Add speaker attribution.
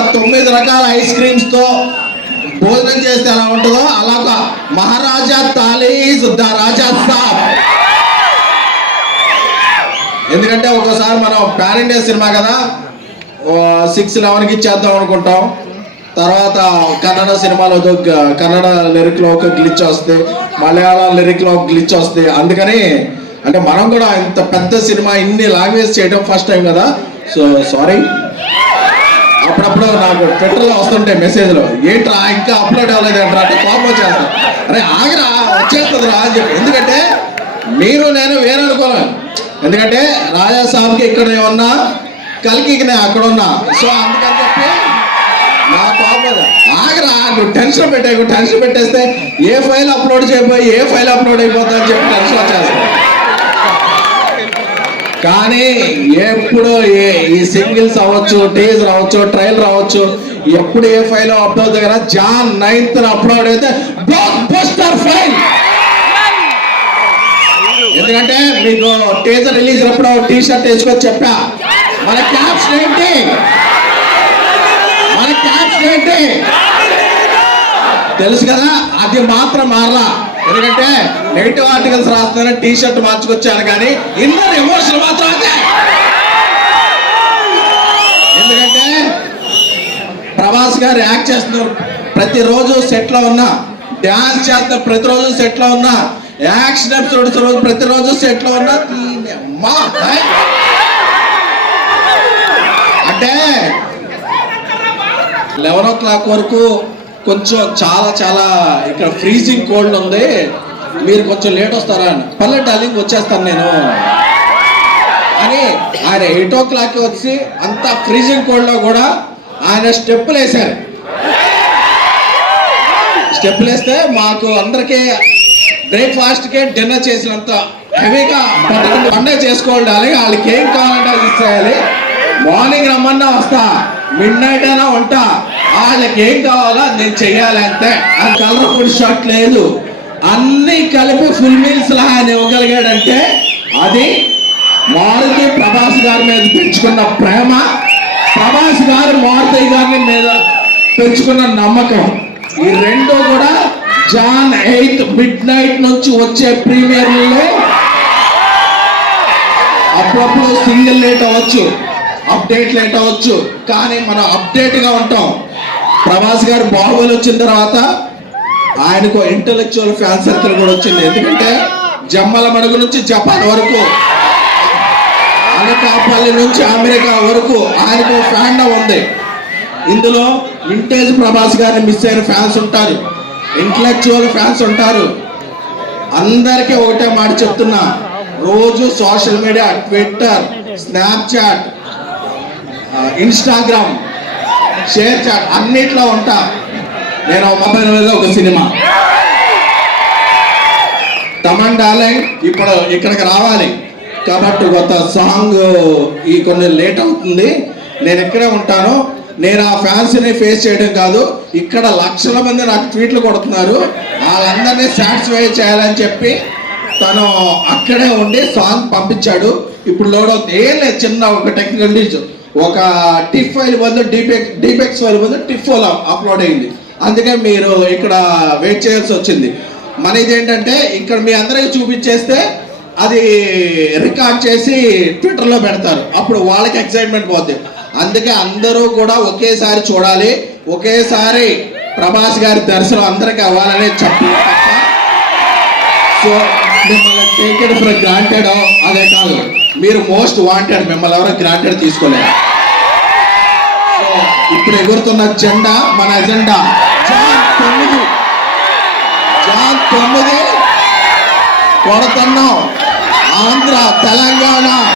Speaker 1: ఒక తొమ్మిది రకాల ఐస్ క్రీమ్స్తో భోజనం చేస్తే ఎలా ఉంటుందో అలాగా మహారాజా తాలీజ్ ద రాజా సాబ్. ఎందుకంటే ఒకసారి మనం పాన్ ఇండియా సినిమా కదా సిక్స్ లెవెన్కి ఇచ్చేద్దాం అనుకుంటాం. తర్వాత కన్నడ సినిమాలో కన్నడ లిరిక్లో ఒక గ్లిచ్ వస్తే మలయాళం లిరిక్లో ఒక గ్లిచ్ వస్తే అందుకని అంటే మనం కూడా ఇంత పెద్ద సినిమా ఇన్ని లాంగ్వేజ్ చేయడం ఫస్ట్ టైం కదా. సో సారీ అప్పుడప్పుడు నాకు ట్విట్టర్లో వస్తుంటే మెసేజ్లు ఏంట్రా ఇంకా అప్లోడ్ అవ్వలేదు అంటారా అంటే కోపం వచ్చేస్తా. అరే ఆగరా వచ్చేస్తుంది రా అని చెప్పి. ఎందుకంటే మీరు నేను వేరనుకోలేను ఎందుకంటే రాజా సాబ్కి ఇక్కడ ఉన్నా కలికి నేను అక్కడ ఉన్నా. సో అందుకని చెప్పి నా కోపం ఆగరా నువ్వు టెన్షన్ పెట్టే టెన్షన్ పెట్టేస్తే ఏ ఫైల్ అప్లోడ్ చేయబోయి ఏ ఫైల్ అప్లోడ్ అయిపోతా అని చెప్పి టెన్షన్ వచ్చేస్తాను కానీ ఎప్పుడు ఏ ఈ సింగిల్స్ అవ్వచ్చు టీజర్ రావచ్చు ట్రైల్ రావచ్చు ఎప్పుడు ఏ ఫైల్ అప్లోడ్ దగ్గర జాన్ నైన్త్ అప్లోడ్ అయితే బ్లాక్ బస్టర్ ఫైల్ ఎందుకంటే మీకు టీజర్ రిలీజ్ అప్పుడు టీ షర్ట్ వేసుకొని చెప్పా. మన క్యాప్స్ ఏంటి? మన క్యాప్స్ ఏంటి? తెలుసు కదా అది మాత్రం మారలా. ఎందుకంటే నెగిటివ్ ఆర్టికల్స్ రాస్తున్నారని టీ షర్ట్ మార్చుకొచ్చాను కానీ ఇన్నర్ ఎమోషన్ మాత్రం అదే ఎందుకంటే ప్రభాస్ గారు యాక్ట్ చేస్తున్నారు. ప్రతిరోజు సెట్లో ఉన్నా డ్యాన్స్ చేస్తున్న ప్రతిరోజు సెట్లో ఉన్నా యాక్షన్ ఎపిసోడ్స్ రోజు ప్రతిరోజు సెట్లో ఉన్నా అమ్మా, అంటే లెవెన్ ఓ క్లాక్ వరకు కొంచెం చాలా చాలా ఇక్కడ ఫ్రీజింగ్ కోల్డ్ ఉంది. మీరు కొంచెం లేట్ వస్తారా అని. పర్లే డార్లింగ్ వచ్చేస్తాను నేను. అని ఆయన ఎయిట్ ఓ క్లాక్ వచ్చి అంత ఫ్రీజింగ్ కోల్డ్లో కూడా ఆయన స్టెప్పులు వేశారు స్టెప్పులు వేస్తే మాకు అందరికీ బ్రేక్ఫాస్ట్కే డిన్నర్ చేసినంత హెవీగా పదకొండు చేసుకోవాలి అలాగే వాళ్ళకి ఏం కావాలంటే అది ఇచ్చేయాలి. మార్నింగ్ రమ్మన్నా వస్తా. మిడ్ నైట్ అయినా ఉంటా. వాళ్ళకి ఏం కావాలో అది నేను చెయ్యాలి అంతే ఆ కలర్ ఫుడ్ షాట్ లేదు. అన్ని కలిపి ఫుల్ మీల్స్ లా ఆయన ఇవ్వగలిగాడంటే అది మారుతి ప్రభాస్ గారి మీద పెంచుకున్న ప్రేమ ప్రభాస్ గారు మారుతి గారి మీద పెంచుకున్న నమ్మకం. ఈ రెండు కూడా జాన్ ఎయిత్ మిడ్ నైట్ నుంచి వచ్చే ప్రీమియర్లలో అప్పుడప్పుడు సింగిల్ లేట్ అవ్వచ్చు అప్డేట్ లేట్ అవ్వచ్చు. కానీ మనం అప్డేట్గా ఉంటాం. ప్రభాస్ గారు బాహుబలి వచ్చిన తర్వాత ఆయనకు ఇంటలెక్చువల్ ఫ్యాన్ సర్కిల్ కూడా వచ్చింది. ఎందుకంటే జమ్మల మడుగు నుంచి జపాన్ వరకు అనకాపల్లి నుంచి అమెరికా వరకు ఆయనకు ఫ్యాన్ ఉంది. ఇందులో వింటేజ్ ప్రభాస్ గారిని మిస్ అయిన ఫ్యాన్స్ ఉంటారు. ఇంటలెక్చువల్ ఫ్యాన్స్ ఉంటారు. అందరికీ ఒకటే మాట చెప్తున్నా. రోజు social media Twitter Snapchat Instagram ShareChat అన్నిట్లో ఉంటా. నేను మొబైల్ మీద ఒక సినిమా. తమన్ డార్లింగ్ ఇప్పుడు ఇక్కడికి రావాలి. కాబట్టి కొత్త సాంగ్ ఈ కొన్ని లేట్ అవుతుంది. నేను ఇక్కడే ఉంటాను. నేను ఆ ఫ్యాన్స్ని ఫేస్ చేయడం కాదు ఇక్కడ లక్షల మంది నాకు ట్వీట్లు కొడుతున్నారు. వాళ్ళందరినీ సాటిస్ఫై చేయాలని చెప్పి తను అక్కడే ఉండి సాంగ్ పంపించాడు. ఇప్పుడు లోడ్ అవుతుంది. ఏం లేదు చిన్న ఒక టెక్నికల్ డీజు ఒక టిఫ్ ఫైల్ బదులు డీపెక్ డీపెక్స్ ఫైల్ బదులు టిఫ్ అప్లోడ్ అయింది. అందుకే మీరు ఇక్కడ వెయిట్ చేయాల్సి వచ్చింది. మన ఇదేంటంటే ఇక్కడ మీ అందరికి చూపించేస్తే అది రికార్డ్ చేసి ట్విట్టర్లో పెడతారు. అప్పుడు వాళ్ళకి ఎక్సైట్మెంట్ పోద్ది. అందుకే అందరూ కూడా ఒకేసారి చూడాలి. ఒకేసారి ప్రభాస్ గారి దర్శనం అందరికి అవ్వాలనే చెప్పి సో మిమ్మల్ని టేకెడ్ ఫర్ గ్రాంటెడ్ అదే కాదు. మీరు మోస్ట్ వాంటెడ్ మిమ్మల్ని ఎవరో గ్రాంటెడ్ తీసుకోలేదు. ఇప్పుడు ఎగురుతున్న జెండా మన ఎజెండా. జాన్ తొమ్మిది. జాన్ తొమ్మిది. కొడుతున్నాం. ఆంధ్ర తెలంగాణ.